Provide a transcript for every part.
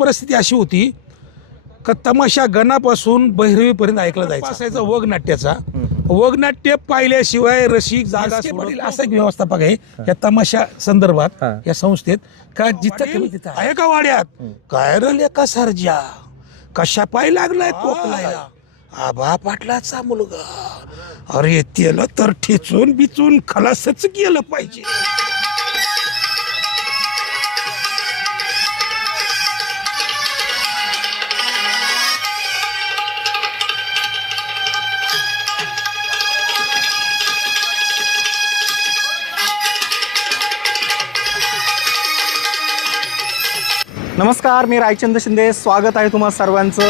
परिस्थिती अशी होती का तमाशा गणापासून बहिरवीपर्यंत ऐकला जायचं. असायचा वग नाट्याचा वगनाट्य पाहिल्याशिवाय रसिक जागा सोडतील असा एक व्यवस्थापक आहे या तमाशा संदर्भात. या संस्थेत का जिथं आहे. का वाड्यात? काय रले का सर्जा? कशा पाय लागलाय कोकलायला आबा पाटलाचा मुलगा. अरे त्याला तर ठेचून बिचून खलासच केलं पाहिजे. नमस्कार मी रायचंद्र शिंदे. स्वागत आहे तुम्हा सर्वांचं.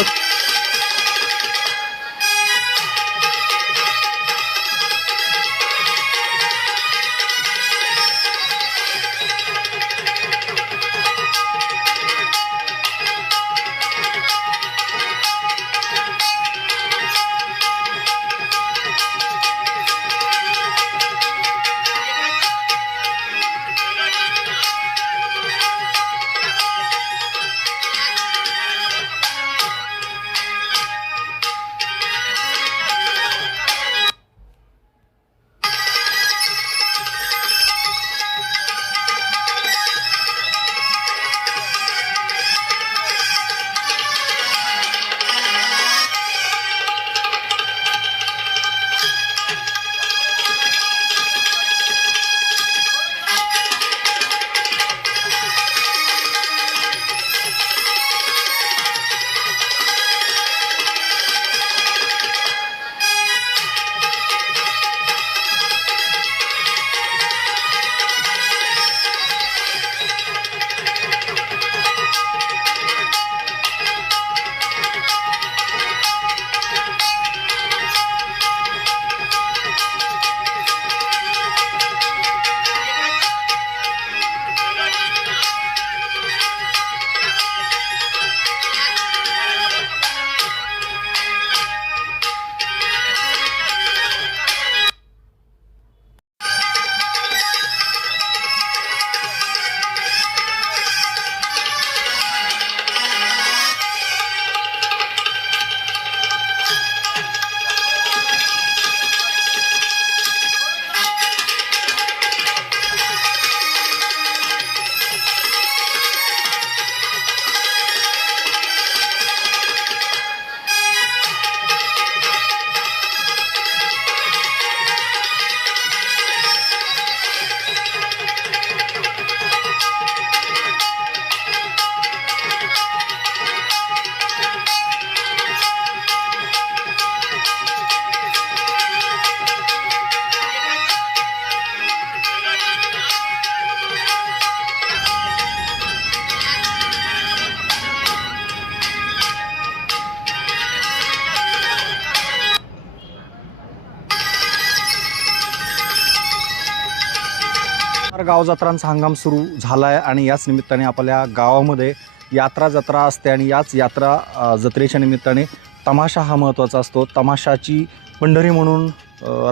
गाव जत्रांचा हंगाम सुरू झाला आहे आणि याच निमित्ताने आपल्या गावामध्ये यात्रा जत्रा असते आणि याच यात्रा जत्रेच्या निमित्ताने तमाशा हा महत्त्वाचा असतो. तमाशाची पंढरी म्हणून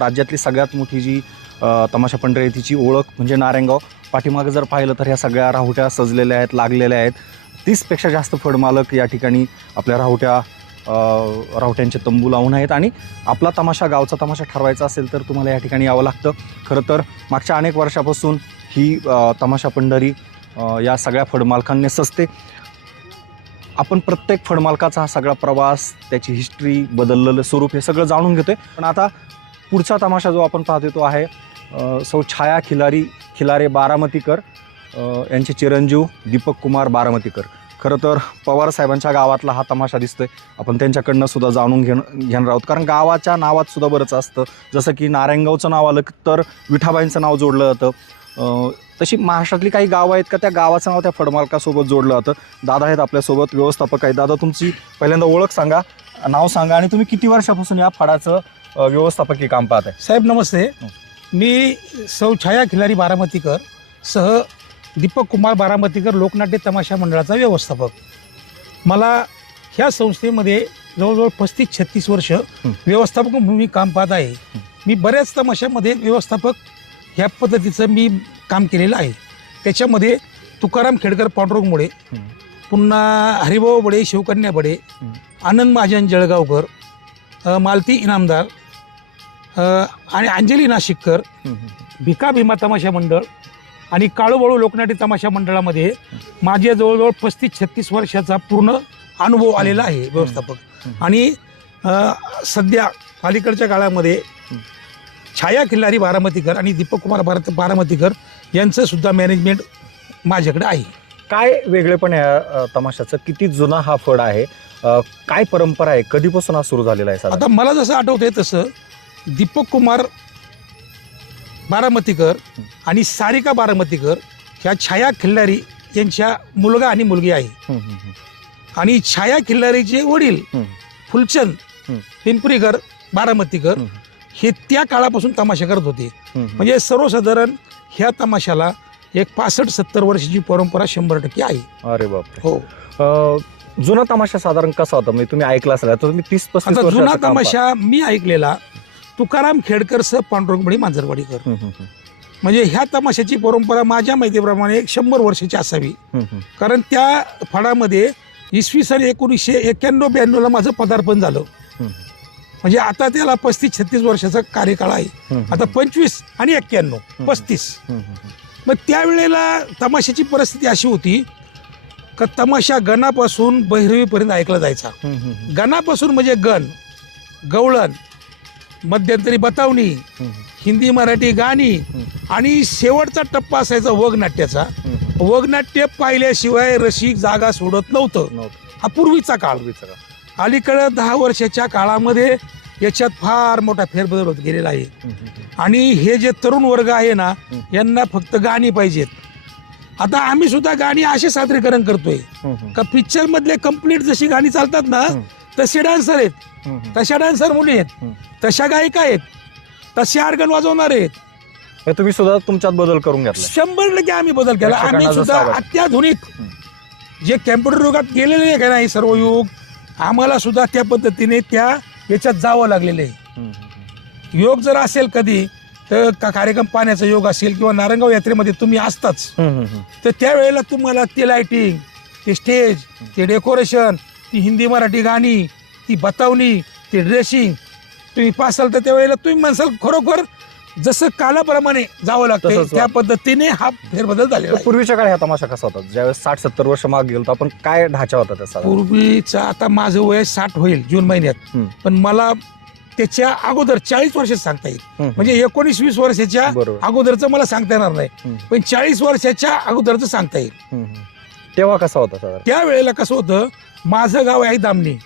राज्यातली सगळ्यात मोठी जी तमाशा पंढरी आहे तिची ओळख म्हणजे नारायणगाव. पाठीमागे जर पाहिलं तर ह्या सगळ्या राहुट्या सजलेल्या आहेत लागलेल्या आहेत. तीसपेक्षा जास्त फडमालक या ठिकाणी आपल्या राहुट्या राहुट्यांचे तंबू लावून आहेत. आणि आपला तमाशा गावचा तमाशा ठरवायचा असेल तर तुम्हाला या ठिकाणी यावं लागतं. खरं तर मागच्या अनेक वर्षापासून ही तमाशा पंढरी या सगळ्या फडमालकांनी सजते. आपण प्रत्येक फडमालकाचा हा सगळा प्रवास त्याची हिस्ट्री बदललेलं स्वरूप हे सगळं जाणून घेतोय. पण आता पुढचा तमाशा जो आपण पाहतोय तो आहे सौ छाया खिलारी खिलारे बारामतीकर यांचे चिरंजीव दीपक कुमार बारामतीकर. खरं तर पवार साहेबांच्या गावातला हा तमाशा दिसतोय. आपण त्यांच्याकडनं सुद्धा जाणून घेणं घेणार आहोत. कारण गावाच्या नावात सुद्धा बरंच असतं. जसं की नारायणगावचं नाव आलं तर विठाबाईंचं नाव जोडलं जातं. तशी महाराष्ट्रातली काही गावं आहेत का? त्या गावाचं नाव त्या फडमालकासोबत जोडलं जातं. दादा आहेत आपल्यासोबत व्यवस्थापक आहेत. दादा तुमची पहिल्यांदा ओळख सांगा नाव सांगा आणि तुम्ही किती वर्षापासून या फडाचं व्यवस्थापकीय काम पाहत आहे? साहेब नमस्ते. मी सौ छाया खिलारी बारामतीकर सह दीपक कुमार बारामतीकर लोकनाट्य तमाशा मंडळाचा व्यवस्थापक. मला ह्या संस्थेमध्ये जवळजवळ पस्तीस छत्तीस वर्ष व्यवस्थापक म्हणून मी काम पाहत आहे. मी बऱ्याच तमाशामध्ये व्यवस्थापक ह्या पद्धतीचं मी काम केलेलं आहे त्याच्यामध्ये तुकाराम खेडकर पांडुरंगमुळे पुन्हा हरिभाऊ बडे शिवकन्या बडे. आनंद महाजन जळगावकर मालती इनामदार आणि अंजली नाशिककर भिका भीमा तमाशा मंडळ आणि काळूबाळू लोकनाट्य तमाशा मंडळामध्ये माझ्या जवळजवळ पस्तीस छत्तीस वर्षाचा पूर्ण अनुभव आलेला आहे व्यवस्थापक. आणि सध्या अलीकडच्या काळामध्ये. छाया खिल्लारी बारामतीकर आणि दीपक कुमार भारत बारामतीकर यांचं सुद्धा मॅनेजमेंट माझ्याकडे आहे काय वेगळेपण आहे या अ, तमाशाचं किती जुना हा फड आहे अ, काय परंपरा आहे कधीपासून हा सुरू झालेला आहे साधारण? आता मला जसं आठवतंय तसं दीपक कुमार बारामतीकर आणि सारिका बारामतीकर ह्या छाया खिल्लारी यांच्या मुलगा आणि मुलगी आहे. आणि छाया खिल्लारीचे वडील. फुलचंद हं. पिंपरीकर बारामतीकर हं. हे त्या काळापासून तमाशा करत होते. म्हणजे सर्वसाधारण ह्या तमाशाला एक पासष्ट सत्तर वर्षाची परंपरा शंभर टक्के आहे. अरे बापरे. हो. अ, जुना तमाशा साधारण कसा होता? म्हणजे तुम्ही ऐकला असेल आता तुम्ही तीस पस्तीस आता वर्षाचं जुना काम तमाशा मी ऐकलेला तुकाराम खेडकर सह पांडुरंगबडी मांजरवाडीकर. म्हणजे ह्या तमाशाची परंपरा माझ्या माहितीप्रमाणे एक शंभर वर्षाची असावी. कारण त्या फळामध्ये इसवी सन एकोणीसशे एक्क्याण्णव ब्याण्णवला माझं पदार्पण झालं. म्हणजे आता त्याला पस्तीस छत्तीस वर्षाचा कार्यकाळ आहे आता पंचवीस आणि एक्क्याण्णव. पस्तीस. मग त्यावेळेला तमाशाची परिस्थिती अशी होती का तमाशा गणापासून बहिरवीपर्यंत ऐकला जायचा. गणापासून म्हणजे गण गवळण मध्यंतरी बतावणी. हिंदी मराठी गाणी. आणि शेवटचा टप्पा असायचा वग नाट्याचा हं. वगनाट्य पाहिल्याशिवाय रसिक जागा सोडत नव्हतं. हा पूर्वीचा काळ? अलीकडं दहा वर्षाच्या काळामध्ये याच्यात फार मोठा फेरबदल होत गेलेला आहे. आणि हे जे तरुण वर्ग आहे ना. यांना फक्त गाणी पाहिजेत आता आम्ही सुद्धा गाणी असे सादरीकरण करतोय. का पिक्चर मधले कंप्लीट जशी गाणी चालतात ना. तसे डान्सर आहेत. तशा डान्सर मुली आहेत. तशा गायिका आहेत तसे ऑर्गन वाजवणार आहेत तुम्ही सुद्धा तुमच्यात बदल करून घेतला शंभर टक्के आम्ही बदल केला आम्ही सुद्धा. अत्याधुनिक. जे कॅम्प्युटर युगात गेलेले आहे का नाही सर्व युग आम्हाला सुद्धा त्या पद्धतीने त्या याच्यात जावं लागलेलं आहे. योग जर असेल कधी तर का कार्यक्रम पाण्याचा योग असेल किंवा नारंगाव यात्रेमध्ये तुम्ही असताच. तर त्यावेळेला तुम्हाला ते लाइटिंग ते स्टेज ते डेकोरेशन ती हिंदी मराठी गाणी ती बतावणी ते ड्रेसिंग तुम्ही पासाल तर त्यावेळेला तुम्ही म्हणसाल खरोखर जसं कालाप्रमाणे जावं लागतं तसंच त्या पद्धतीने हा फेरबदल झालेला तर आहे. पूर्वीच्या काळी हा तमाशा कसा होता? ज्यावेळेस साठ सत्तर वर्ष माग गेलो तर आपण काय ढाचा होता त्याचा? पूर्वीचा आता माझं वय साठ होईल जून महिन्यात. पण मला त्याच्या अगोदर चाळीस वर्ष सांगता येईल. म्हणजे एकोणीस वीस वर्षाच्या बरोबर. अगोदरचं मला सांगता येणार नाही. पण चाळीस वर्षाच्या अगोदरचं सांगता येईल. तेव्हा कसा होता साधारण? त्यावेळेला कसं होतं माझं गाव आहे दामणी.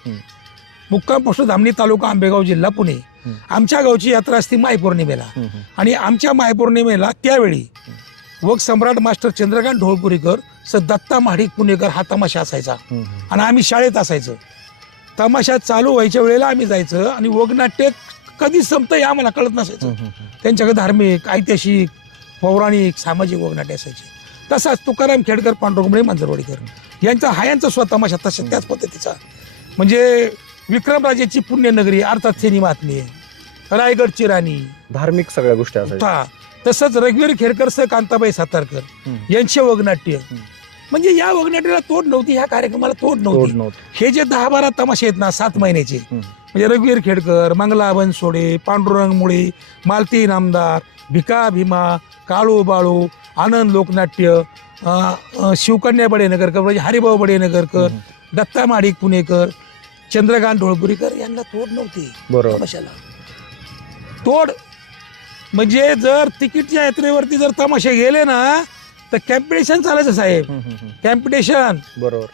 मुक्काम पोस्ट दामणी तालुका आंबेगाव जिल्हा पुणे. आमच्या गावची यात्रा असते मायपौर्णिमेला. आणि आमच्या मायपौर्णिमेला त्यावेळी वग सम्राट मास्टर चंद्रकांत ढोळपुरीकर स दत्ता महाडिक पुणेकर हा तमाशा असायचा. आणि आम्ही शाळेत असायचं. तमाशा चालू व्हायच्या वेळेला आम्ही जायचं आणि वगनाट्य कधी संपतं हे आम्हाला कळत नसायचं. त्यांच्याकडे धार्मिक ऐतिहासिक पौराणिक सामाजिक वगनाट्य असायचे. तसाच तुकाराम खेडकर पांडुरंगमुळे मांजरवाडीकर यांचा हा यांचा स्वतः तमाशा तशा त्याच पद्धतीचा. म्हणजे विक्रमराजेची पुण्यनगरी अर्थात थेनी महात्मी रायगडची राणी धार्मिक सगळ्या गोष्टी असायच्या था तसंच रघुवीर खेडकर सह कांताबाई सातारकर हं. यांचे वगनाट्य हं. म्हणजे या वगनाट्याला तोड नव्हती ह्या कार्यक्रमाला तोड तोड नव्हती नव्हतं हे जे दहा बारा तमाशे आहेत ना सात महिन्याचे हं. म्हणजे रघुवीर खेडकर मंगला बनसोडे पांडुरंग मुळे मालती नामदार भिका भीमा काळू बाळू आनंद लोकनाट्य अं, अं, शिवकन्या बडेनगरकर म्हणजे हरिभाऊ बडेनगरकर हं, दत्ता माडिक पुणेकर चंद्रकांत ढोळपुरीकर यांना तोड नव्हती. बरोबर. तमाशाला. तोड म्हणजे जर तिकीटच्या यात्रेवरती जर तमाशे गेले ना तर कॅम्पिटिशन चालायचं साहेब. कॅम्पिटिशन बरोबर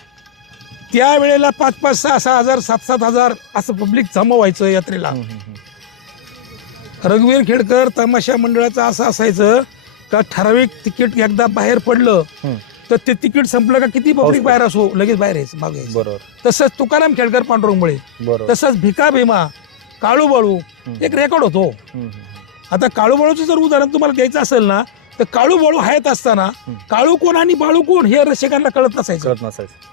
त्या वेळेला पाच पाच सहा सहा हजार सात सात हजार असं पब्लिक जमा व्हायचं यात्रेला. रघुवीर खेडकर तमाशा मंडळाचं असं असायचं का ठराविक तिकीट एकदा बाहेर पडलं. तर ते तिकीट संपलं का किती पब्लिक Houseful. बाहेर असो लगेच बाहेर यायचं मागे यायचं. बरोबर तसंच तुकाराम खेडकर पांडुरंगमुळे बरोबर तसंच भिका भीमा काळू बाळू हं, एक रेकॉर्ड होतो हं, हं. आता काळू बाळूचं जर उदाहरण तुम्हाला द्यायचं असेल ना तर काळू बाळू हयात असताना हं. काळू कोण आणि बाळू कोण हे रसिकांना कळत नसायचं कळत नसायचं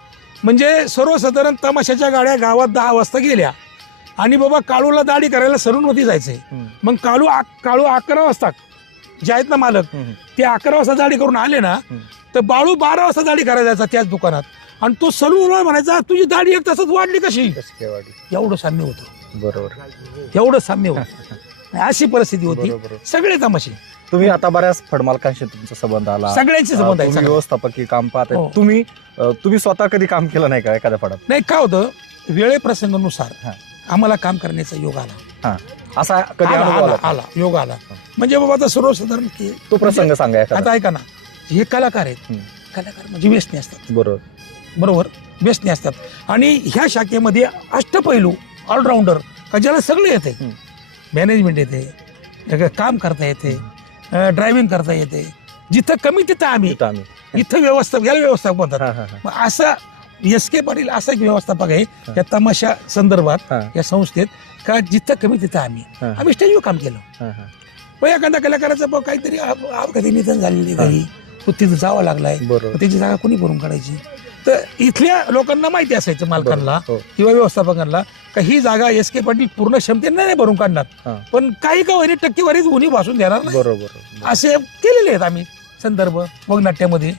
म्हणजे सर्वसाधारण तमाशाच्या गाड्या गावात दहा वाजता गेल्या आणि बाबा काळूला दाढी करायला सरूनवती जायचंय हं, मग काळू आ- काळू अकरा वाजता जे आहेत ना मालक हं, हं. ते अकरा वाजता दाढी करून आले ना हं. तर बाळू बारा वाजता दाढी करायला जायचा त्याच दुकानात. आणि तो सलू म्हणायचा तुझी दाढी एक तासात वाढली कशी? कशी काय वाढली? एवढं साम्य होतं. बरोबर. एवढं साम्य होतं. अशी परिस्थिती होती. बरोबर. सगळे तमाशे. तुम्ही आता बऱ्याच फडमालकांशी तुमचा संबंध आला. सगळ्यांचे संबंध आहे तुम्ही सगळे. व्यवस्थापकी काम पाहताय हो. तुम्ही अं, तुम्ही स्वतः कधी काम केलं नाही का एखाद्या फडात? नाही काय होतं? वेळे प्रसंगानुसार हा. आम्हाला काम करण्याचा योग आला. हा. असा कधी आला अनुभव आला आला का? आला. योग आला. म्हणजे बाबा आता सर्वसाधारण की तो प्रसंग सांगा एखादा. आता ऐका ना. हे कलाकार आहेत. हम्म. कलाकार म्हणजे व्यसनी असतात. बरोबर. बरोबर? व्यसनी असतात. आणि ह्या शाखेमध्ये अष्टपैलू ऑलराऊंडर का ज्याला सगळं येते हम्म. मॅनेजमेंट येते काम करता येते ड्रायव्हिंग करता येते. जिथं कमी तिथं आम्ही. तिथं आम्ही. इथं व्यवस्था याला व्यवस्थापक म्हणतात. हा, हा, हा. मग असा एस के पाटील असा एक व्यवस्थापक आहे. या तमाशा संदर्भात हा, या संस्थेत का जिथं कमी तिथं आम्ही. हा, आम्ही स्टेजवर काम केलं. हा, हा. पण एखाद्या कलाकाराचं काहीतरी अप- अपघाती निधन झालेली घरी. तो तिथं जावं लागलाय. बरोबर. मग त्याची जागा कोणी भरून काढायची? तर इथल्या लोकांना माहिती असायचं मालकांना हो. किंवा व्यवस्थापकांना का ही जागा एस के पाटील पूर्ण क्षमतेने नाही भरून काढणार. पण काही का होईनी टक्केवारीच उन्ही भासून देणार नाही. बरोबर असे केलेले आहेत आम्ही संदर्भ वगनाट्यामध्ये.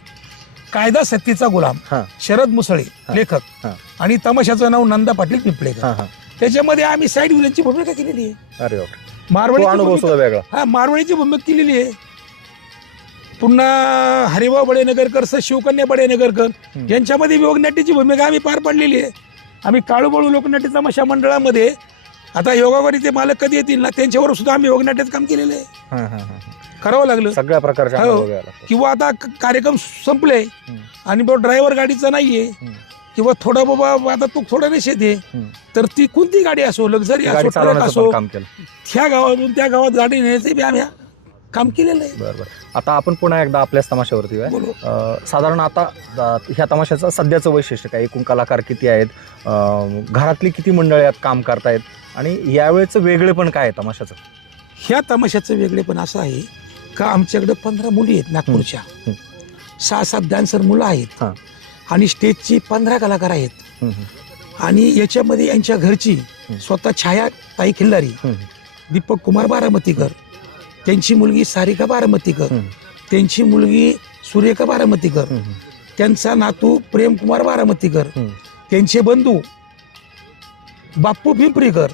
कायदा सत्तेचा गुलाम हा. शरद मुसळे हा. लेखक हा. आणि तमाशाचं नाव नंदा पाटील पिंपळेकर. हा हा. त्याच्यामध्ये आम्ही साईड विलनची भूमिका केलेली आहे. अरे बापरे. तो मारवाडीची अनुभव सुद्धा वेगळा. हा मारवाडीची भूमिका केलेली आहे. पुन्हा हरिभाऊ बडेनगरकर सर शिवकन्या बडेनगरकर. यांच्यामध्ये योगनाट्याची भूमिका आम्ही पार पाडलेली आहे आम्ही काळूबाळू लोकनाट्य तमाशा मंडळामध्ये आता योगावरी ते मालक कधी येतील ना त्यांच्यावर सुद्धा आम्ही योगनाट्यात काम केलेलं आहे. करावं लागलं सगळ्या प्रकारच्या हो. किंवा आता कार्यक्रम संपले. आणि बघ ड्रायव्हर गाडीचा नाहीये. किंवा थोडा बाबा आता तू थोडा आहे हम्म. तर ती कोणती गाडी असो लक्झरी असो असो ह्या गावातून त्या गावात गाडी नेण्याचे बी आम्ही काम केलेलं आहे. बरं बरं. आता आपण पुन्हा एकदा आपल्याच तमाशावरती आहे बोलू. साधारण आता अं, ह्या तमाशाचं सध्याचं वैशिष्ट्य काय? एकूण कलाकार किती आहेत? अं, घरातली किती मंडळी यात काम करतायत? आणि यावेळेचं वेगळे पण काय आहे तमाशाचं? ह्या तमाशाचं वेगळेपण असं आहे का आमच्याकडे पंधरा मुली आहेत नागपूरच्या. हं. सहा सात डान्सर मुलं आहेत. हां. आणि स्टेजची पंधरा कलाकार आहेत. आणि याच्यामध्ये यांच्या घरची हं. स्वतः छाया ताई खिल्लारी दीपक कुमार बारामतीकर त्यांची मुलगी सारिका बारामतीकर त्यांची मुलगी सुरेखा बारामतीकर त्यांचा नातू प्रेमकुमार बारामतीकर त्यांचे बंधू बाप्पू पिंपरीकर.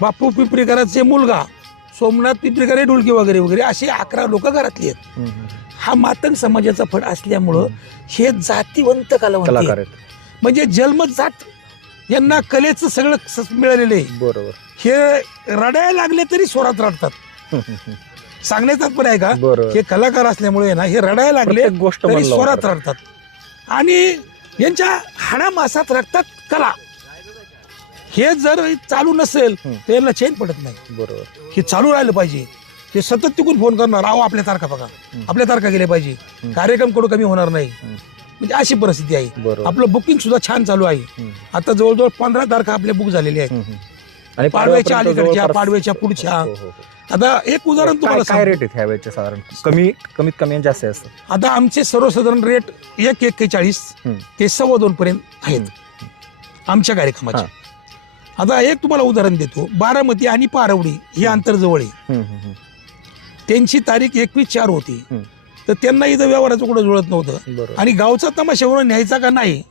बाप्पू पिंपरीकरांचे मुलगा सोमनाथ पिंपरीकर हे ढोलकी वगैरे वगैरे असे अकरा लोक घरातली आहेत. हा मातंग समाजाचा फड असल्यामुळं हे जातीवंत कलावंत आहेत. कलाकार आहेत. म्हणजे जन्मत जात यांना कलेचं सगळं मिळालेलं आहे. बरोबर. हे रडायला लागले तरी स्वरात रडतात. सांगण्यात तात्पर्य आहे का? बरोबर. हे कलाकार असल्यामुळे ना हे रडायला लागले प्रत्येक गोष्ट तरी स्वरात. रडतात. आणि यांच्या हाडामासात रक्तात कला. हे जर चालू नसेल. तर यांना चेन पडत नाही. बरोबर. हे चालू राहिलं पाहिजे. हे सतत तिकून फोन करणार अहो आपल्या तारखा बघा. आपल्या तारखा गेल्या पाहिजे. कार्यक्रम कडू कमी होणार नाही. म्हणजे अशी परिस्थिती आहे. बरोबर. आपलं बुकिंग सुद्धा छान चालू आहे. आता जवळजवळ पंधरा तारखा आपल्या बुक झालेल्या आहेत. आणि पाडव्याच्या पाडव्यापर्यंत अलीकडच्या जवळपास- पाडव्याच्या पुढच्या. हो, हो, हो. आता एक उदाहरण काय तुम्हाला काय सांगतो. रेट आहेत ह्या वेळेचे साधारण? कमी कमीत कमी आणि जास्त असतं आता आमचे सर्वसाधारण रेट एक एक्केचाळीस हम्म. ते सव्वा दोन पर्यंत आहेत. आमच्या कार्यक्रमाचे. आता एक तुम्हाला उदाहरण देतो. बारामती आणि पारवडी हे अंतर जवळ आहे. हम्म, हम्म, हम्म. त्यांची तारीख एकवीस चार होती. हम्म. तर त्यांना इथं व्यवहाराचं कुठं जुळत नव्हतं. बरोबर. आणि गावचा तमाशावरून न्यायचा का नाही?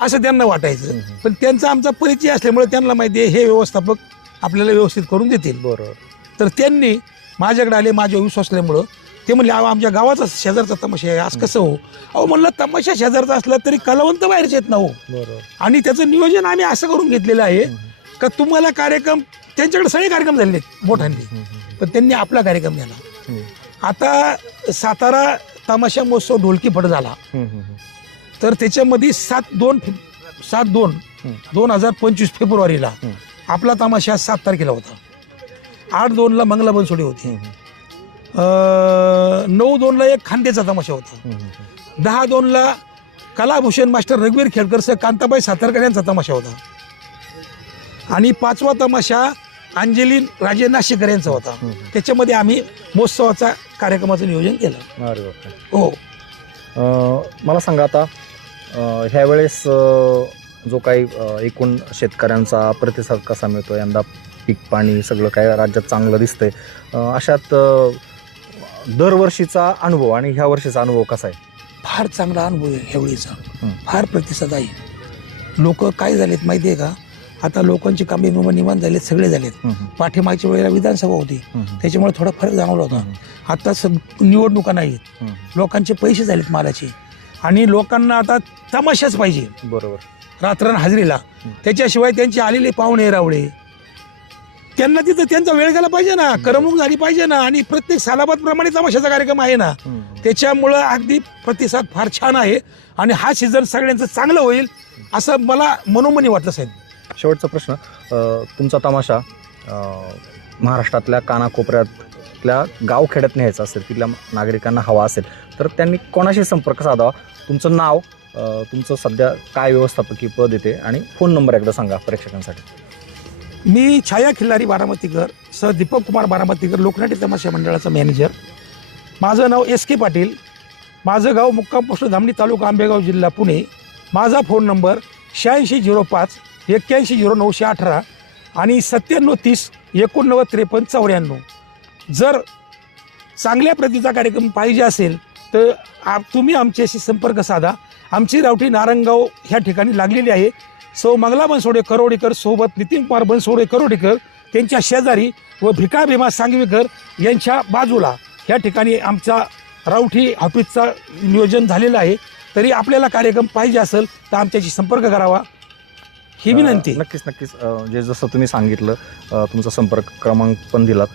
असं त्यांना वाटायचं. पण त्यांचा आमचा परिचय असल्यामुळे त्यांना माहिती आहे हे व्यवस्थापक आपल्याला व्यवस्थित करून देतील. बरोबर. तर त्यांनी माझ्याकडे आले माझ्या विश्वास असल्यामुळं. ते म्हणले अहो आमच्या गावाचा शेजारचा तमाशा आहे आज कसं हो? अहो म्हणलं तमाशा शेजारचा असला तरी कलावंत बाहेरचे आहेत ना हो. बरोबर. आणि त्याचं नियोजन आम्ही असं करून घेतलेलं आहे का तुम्हाला कार्यक्रम त्यांच्याकडे सगळे कार्यक्रम झालेले आहेत मोठ्यांनी. पण त्यांनी आपला कार्यक्रम नेला. आता सातारा तमाशा महोत्सव ढोलकी फट झाला. तर त्याच्यामध्ये सात दोन फेब- सात दोन. दोन हजार पंचवीस फेब्रुवारीला. आपला तमाशा सात तारखेला होता आठ दोनला मंगला बनसोडे होती अं, नऊ दोनला एक खांद्याचा तमाशा होता. दहा दोनला कलाभूषण मास्टर रघुवीर खेडकर सर कांताबाई सातारकर यांचा तमाशा होता आणि पाचवा तमाशा अंजली राजे नाशिकर यांचा होता. त्याच्यामध्ये आम्ही महोत्सवाचा कार्यक्रमाचं नियोजन केलं अरे बापरे. हो अं, मला सांगा आता अं, ह्या वेळेस अं, जो काही एकूण शेतकऱ्यांचा प्रतिसाद कसा मिळतो यंदा पीक पाणी सगळं काय राज्यात चांगलं दिसतंय अशात दरवर्षीचा अनुभव आणि ह्या वर्षीचा अनुभव कसा आहे? फार चांगला अनुभव आहे हेवळीचा हं. फार प्रतिसाद आहे. लोक काय झालेत माहिती आहे का? आता लोकांची कामे निवांत झालेत सगळे झालेत. पाठीमागच्या वेळेला विधानसभा होती. त्याच्यामुळे थोडा फरक जाणवला होता. आता निवडणुका नाहीत लोकांचे पैसे झालेत मालाचे. आणि लोकांना आता तमाशाच पाहिजे. बरोबर. रात्रण हाजरीला. त्याच्याशिवाय त्यांचे आलेले पाहुणे रावळे. त्यांना तिथं त्यांचा वेळ गेला पाहिजे ना करमणूक झाली पाहिजे ना आणि प्रत्येक सालाबाद प्रमाणे तमाशाचा कार्यक्रम आहे ना. त्याच्यामुळं अगदी प्रतिसाद फार छान आहे आणि हा सीझन सगळ्यांचं चांगलं होईल असं मला मनोमनी वाटलं साहेब. शेवटचा प्रश्न अ, तुमचा तमाशा अ, महाराष्ट्रातल्या कानाकोपऱ्यातल्या गावखेड्यात न्यायचा असेल तिथल्या नागरिकांना हवा असेल तर त्यांनी कोणाशी संपर्क साधावा? तुमचं नाव तुमचं सध्या काय व्यवस्थापकीय पद येते आणि फोन नंबर एकदा सांगा प्रेक्षकांसाठी. मी छाया खिल्लारी बारामतीकर सर दीपक कुमार बारामतीकर लोकनाट्य तमाशा मंडळाचा मॅनेजर. माझं नाव एस के पाटील. माझं गाव मुक्काम पोस्ट धामणी तालुका आंबेगाव जिल्हा पुणे. माझा फोन नंबर शहाऐंशी झिरो पाच एक्क्याऐंशी झिरो नऊशे अठरा आणि सत्त्याण्णव तीस एकोणनव्वद त्रेपन्न चौऱ्याण्णव. जर चांगल्या प्रतीचा कार्यक्रम पाहिजे असेल तर तुम्ही आमच्याशी संपर्क साधा. आमची रावटी नारंगाव ह्या ठिकाणी लागलेली आहे. सौ मंगला बनसोडे करोडीकर सोबत नितीन कुमार बनसोडे करोडीकर त्यांच्या शेजारी व भिका भीमा सांगवीकर यांच्या बाजूला ह्या ठिकाणी आमचा रावठी ऑफिसचा नियोजन झालेलं आहे. तरी आपल्याला कार्यक्रम पाहिजे असेल तर आमच्याशी संपर्क करावा. ही विनंती. नक्कीच नक्कीच. अ, जे जसं तुम्ही सांगितलं तुमचा संपर्क क्रमांक पण दिलात.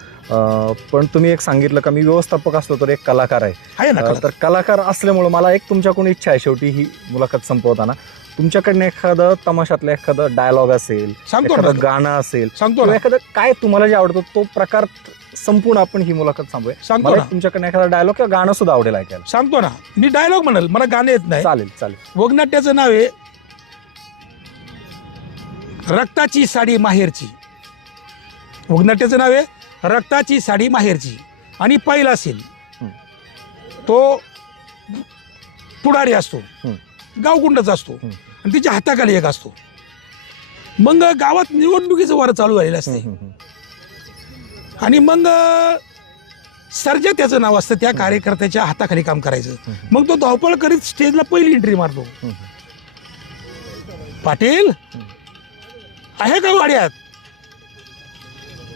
पण तुम्ही एक सांगितलं का मी व्यवस्थापक असलो तर एक कलाकार आहे. ना तर. कलाकार असल्यामुळं मला एक तुमच्याकडून इच्छा आहे शेवटी ही मुलाखत संपवताना. तुमच्याकडनं एखादं तमाशातलं एखादं डायलॉग असेल सांगतो गाणं असेल सांगतो एखादं काय तुम्हाला जे आवडतं तो प्रकार संपूर्ण आपण ही मुलाखत थांबूया सांगतो ना. तुमच्याकडनं एखादा डायलॉग किंवा गाणं सुद्धा आवडेल ऐकायला. सांगतो ना. मी डायलॉग म्हणाल मला गाणे येत नाही. चालेल चालेल. वगनाट्याचं नाव आहे रक्ताची साडी माहेरची. वगनाट्याचं नाव आहे रक्ताची साडी माहेरची. आणि पहिला असेल हं. तो पुढारी असतो. गावकुंडाचा असतो. आणि तिच्या हाताखाली एक असतो. मग गावात निवडणुकीचं वारं चालू झालेलं असते. आणि मग सर्जा त्याचं नाव असतं. त्या कार्यकर्त्याच्या हाताखाली काम करायचं. मग तो धावपळ करीत स्टेजला पहिली एंट्री मारतो. पाटील आहे का वाड्यात.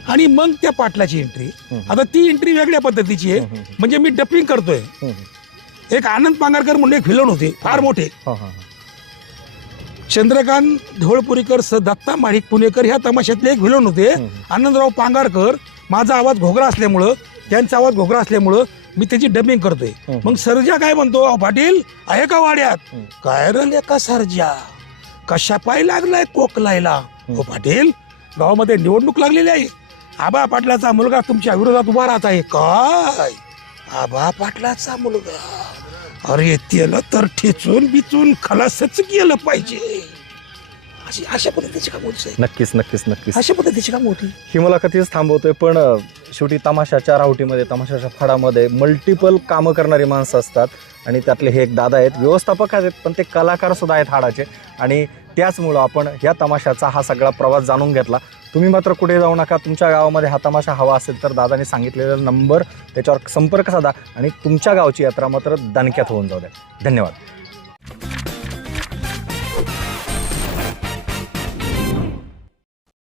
आणि मग त्या पाटलाची एंट्री. आता ती एंट्री वेगळ्या पद्धतीची आहे. म्हणजे मी डपिंग करतोय. एक आनंद पांगारकर म्हणून एक व्हिलन होते. फार मोठे. चंद्रकांत ढोळपुरीकर स दत्ता माणिक पुणेकर ह्या तमाशातले एक व्हिलन होते. आनंदराव पांगारकर माझा आवाज घोगरा असल्यामुळं त्यांचा आवाज घोगरा असल्यामुळं मी त्याची डबिंग करतोय. मग सर्जा काय म्हणतो? "अहो, पाटील आहे का वाड्यात. काय रले का सर्जा? कशा पाय लागलाय कोकलायला? हो पाटील गावामध्ये निवडणूक लागलेली आहे. आबा पाटलाचा मुलगा तुमच्या विरोधात उभा राहत आहे. काय? आबा पाटलाचा मुलगा? अरे त्याला तर ठेचून बिचून खलासच गेलं पाहिजे. अशी अशा पद्धतीची काम होती साहेब. नक्कीच नक्कीच नक्कीच. अशा पद्धतीची काम होती. ही मुलाखतीच थांबवतोय पण अ, शेवटी तमाशाच्या रावटीमध्ये तमाशाच्या फडामध्ये मल्टिपल कामं करणारी माणसं असतात. आणि त्यातले हे एक दादा आहेत व्यवस्थापक आहेत पण ते कलाकार सुद्धा आहेत हाडाचे. आणि त्याचमुळं आपण ह्या तमाशाचा हा सगळा प्रवास जाणून घेतला. तुम्ही मात्र कुठे जाऊ नका तुमच्या गावामध्ये हा तमाशा हवा असेल तर दादाने सांगितलेला नंबर त्याच्यावर संपर्क साधा आणि तुमच्या गावची यात्रा मात्र दणक्यात होऊन जाऊ द्या. धन्यवाद.